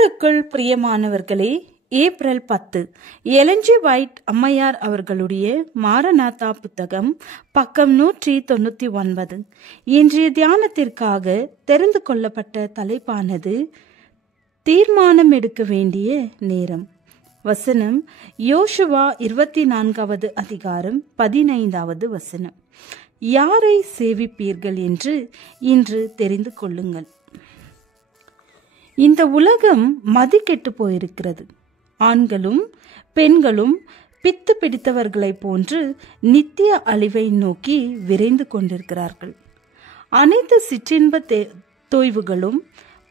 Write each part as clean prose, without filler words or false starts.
கர்த்தருக்குள் பிரியமானவர்களே, April 10 எலஞ்சி white அம்மையார் அவர்களுடைய மாரநாதா புத்தகம், பக்கம் 199. இன்றைய தியானத்திற்காக தெரிந்து கொள்ளப்பட்ட தலைப்பானது தீர்மானம் எடுக்க வேண்டிய நேரம். வசனம் யோசுவா 24வது அதிகாரம் 15வது வசனம். யாரை சேவிப்பீர்கள் என்று இன்று தெரிந்து கொள்ளுங்கள். இந்த உலகம் மதிக்கெட்டு போயிருக்கிறது. ஆண்களும் பெண்களும் பித்து பிடித்தவர்களை போன்று நித்திய அழிவை நோக்கி விரைந்து கொண்டிருக்கிறார்கள். அனைத்து சிற்றின்ப தொய்வுகளும்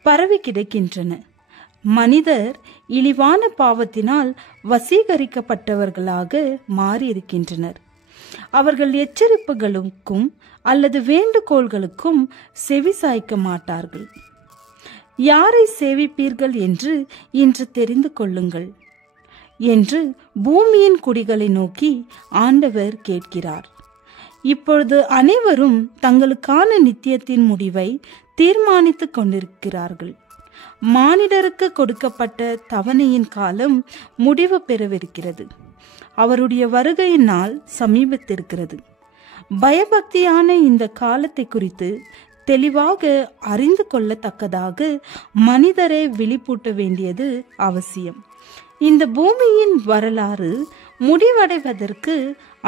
பரவி கிடக்கின்றன. மனிதர் இழிவான பாவத்தினால் வசீகரிக்கப்பட்டவர்களாக மாறியிருக்கின்றனர். அவர்கள் எச்சரிப்புகளுக்கும் அல்லது வேண்டுகோள்களுக்கும் செவிசாய்க்க மாட்டார்கள். யாரை சேவிப்பீர்கள் என்று இன்று தெரிந்து கொள்ளுங்கள் என்று பூமியின் குடிகளை நோக்கி ஆண்டவர் கேட்கிறார். இப்பொழுது அனைவரும் தங்களுக்கான நித்தியத்தின் முடிவை தீர்மானித்துக் கொண்டிருக்கிறார்கள். மானிடருக்கு கொடுக்கப்பட்ட தவணையின் காலம் முடிவு பெறவிருக்கிறது. அவருடைய வருகையின் நாள் சமீபத்திருக்கிறது. பயபக்தியான இந்த காலத்தை குறித்து தெளிவாக அறிந்து கொள்ளத்தக்கதாக மனிதரை விழிப்பூட்ட வேண்டியது அவசியம். இந்த பூமியின் வரலாறு முடிவடைவதற்கு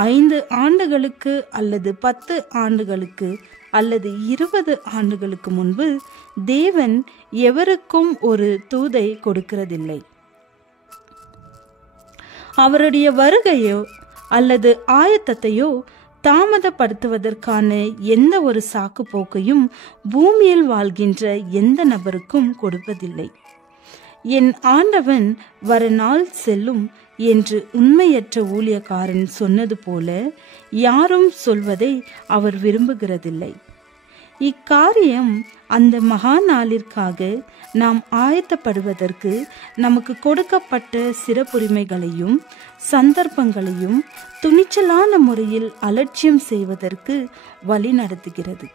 5 ஆண்டுகளுக்கு அல்லது 10 ஆண்டுகளுக்கு அல்லது 20 ஆண்டுகளுக்கு முன்பு தேவன் எவருக்கும் ஒரு தூதை கொடுக்கிறதில்லை. அவருடைய வருகையோ அல்லது ஆயத்தத்தையோ தாமதப்படுத்துவதற்கான எந்த ஒரு சாக்கு போக்கையும் பூமியில் வாழ்கின்ற எந்த நபருக்கும் கொடுப்பதில்லை. என் ஆண்டவன் வர நாள் செல்லும் என்று உண்மையற்ற ஊழியக்காரன் சொன்னது போல யாரும் சொல்வதை அவர் விரும்புகிறதில்லை. இக்காரியம் அந்த மகா நாளிற்காக நாம் ஆயத்தப்படுவதற்கு நமக்கு கொடுக்கப்பட்ட சிறப்புரிமைகளையும் சந்தர்ப்பங்களையும் துணிச்சலான முறையில் அலட்சியம் செய்வதற்கு வழி நடத்துகிறது.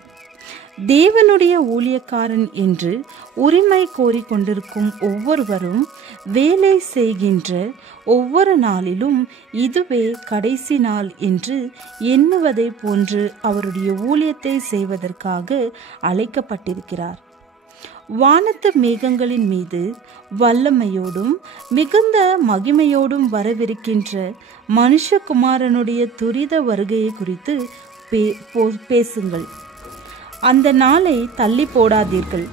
தேவனுடைய ஊழியக்காரன் என்று உரிமை கோரிக்கொண்டிருக்கும் ஒவ்வொருவரும் வேலை செய்கின்ற ஒவ்வொரு நாளிலும் இதுவே கடைசி நாள் என்று எண்ணுவதை போன்று அவருடைய ஊழியத்தை செய்வதற்காக அழைக்கப்பட்டிருக்கிறார். வானத்து மேகங்களின் மீது வல்லமையோடும் மிகுந்த மகிமையோடும் வரவிருக்கின்ற மனுஷகுமாரனுடைய துரித வருகையை குறித்து பேசுங்கள். அந்த நாளை தள்ளி போடாதீர்கள்.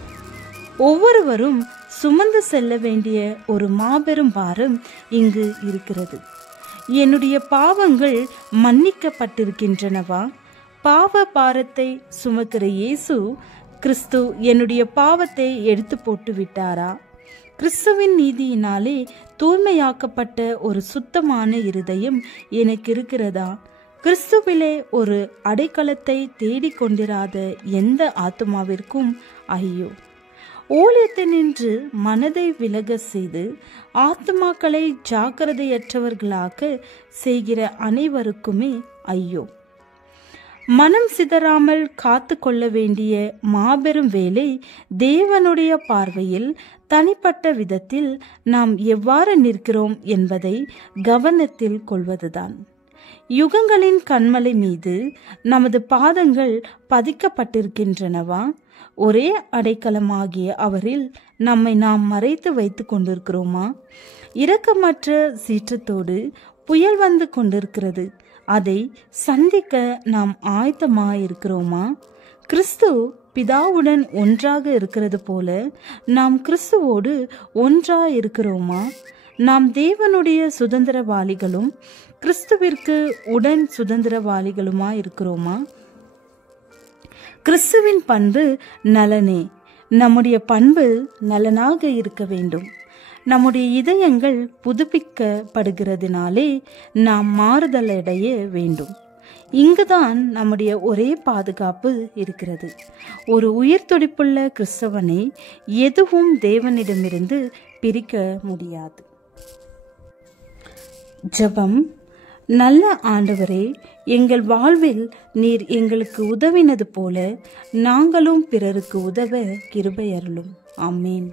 ஒவ்வொருவரும் சுமந்து செல்ல வேண்டிய ஒரு மாபெரும் பாரம் இங்கு இருக்கிறது. என்னுடைய பாவங்கள் மன்னிக்கப்பட்டிருக்கின்றனவா? பாவ பாரத்தை சுமக்கிற இயேசு கிறிஸ்து என்னுடைய பாவத்தை எடுத்து போட்டு விட்டாரா? கிறிஸ்துவின் நீதியினாலே தூய்மையாக்கப்பட்ட ஒரு சுத்தமான இருதயம் எனக்கு இருக்கிறதா? கிறிஸ்துவிலே ஒரு அடைக்கலத்தை தேடிக்கொண்டிராத எந்த ஆத்மாவிற்கும் ஐயோ! ஊழியத்தினின்று மனதை விலக செய்து ஆத்மாக்களை ஜாக்கிரதையற்றவர்களாக செய்கிற அனைவருக்குமே ஐயோ! மனம் சிதறாமல் காத்து கொள்ள வேண்டிய மாபெரும் வேலை தேவனுடைய பார்வையில் தனிப்பட்ட விதத்தில் நாம் எவ்வாறு நிற்கிறோம் என்பதை கவனத்தில் கொள்வதுதான். யுகங்களின் கண்மலை மீது நமது பாதங்கள் பதிக்கப்பட்டிருக்கின்றனவா? ஒரே அடைக்கலமாகிய அவரில் நம்மை நாம் மறைத்து வைத்து கொண்டிருக்கிறோமா? இரக்கமற்ற சீற்றத்தோடு புயல் வந்து கொண்டிருக்கிறது. அதை சந்திக்க நாம் ஆயத்தமாயிருக்கிறோமா? கிறிஸ்து பிதாவுடன் ஒன்றாக இருக்கிறது போல நாம் கிறிஸ்துவோடு ஒன்றாயிருக்கிறோமா? நாம் தேவனுடைய சுதந்திரவாளிகளும் கிறிஸ்துவிற்கு உடன் சுதந்திரவாளிகளுமாய் இருக்கிறோமா? கிறிஸ்துவின் பண்பு நலனே. நம்முடைய பண்பு நலனாக இருக்க வேண்டும். நம்முடைய இதயங்கள் புதுப்பிக்கப்படுகிறதுனாலே நாம் மாறுதலடைய வேண்டும். இங்குதான் நம்முடைய ஒரே பாதுகாப்பு இருக்கிறது. ஒரு உயிர் துடிப்புள்ள கிறிஸ்தவனை எதுவும் தேவனிடமிருந்து பிரிக்க முடியாது. ஜெபம். நல்ல ஆண்டவரே, எங்கள் வாழ்வில் நீர் எங்களுக்கு உதவினது போல நாங்களும் பிறருக்கு உதவ கிருபை அருளும். ஆமேன்.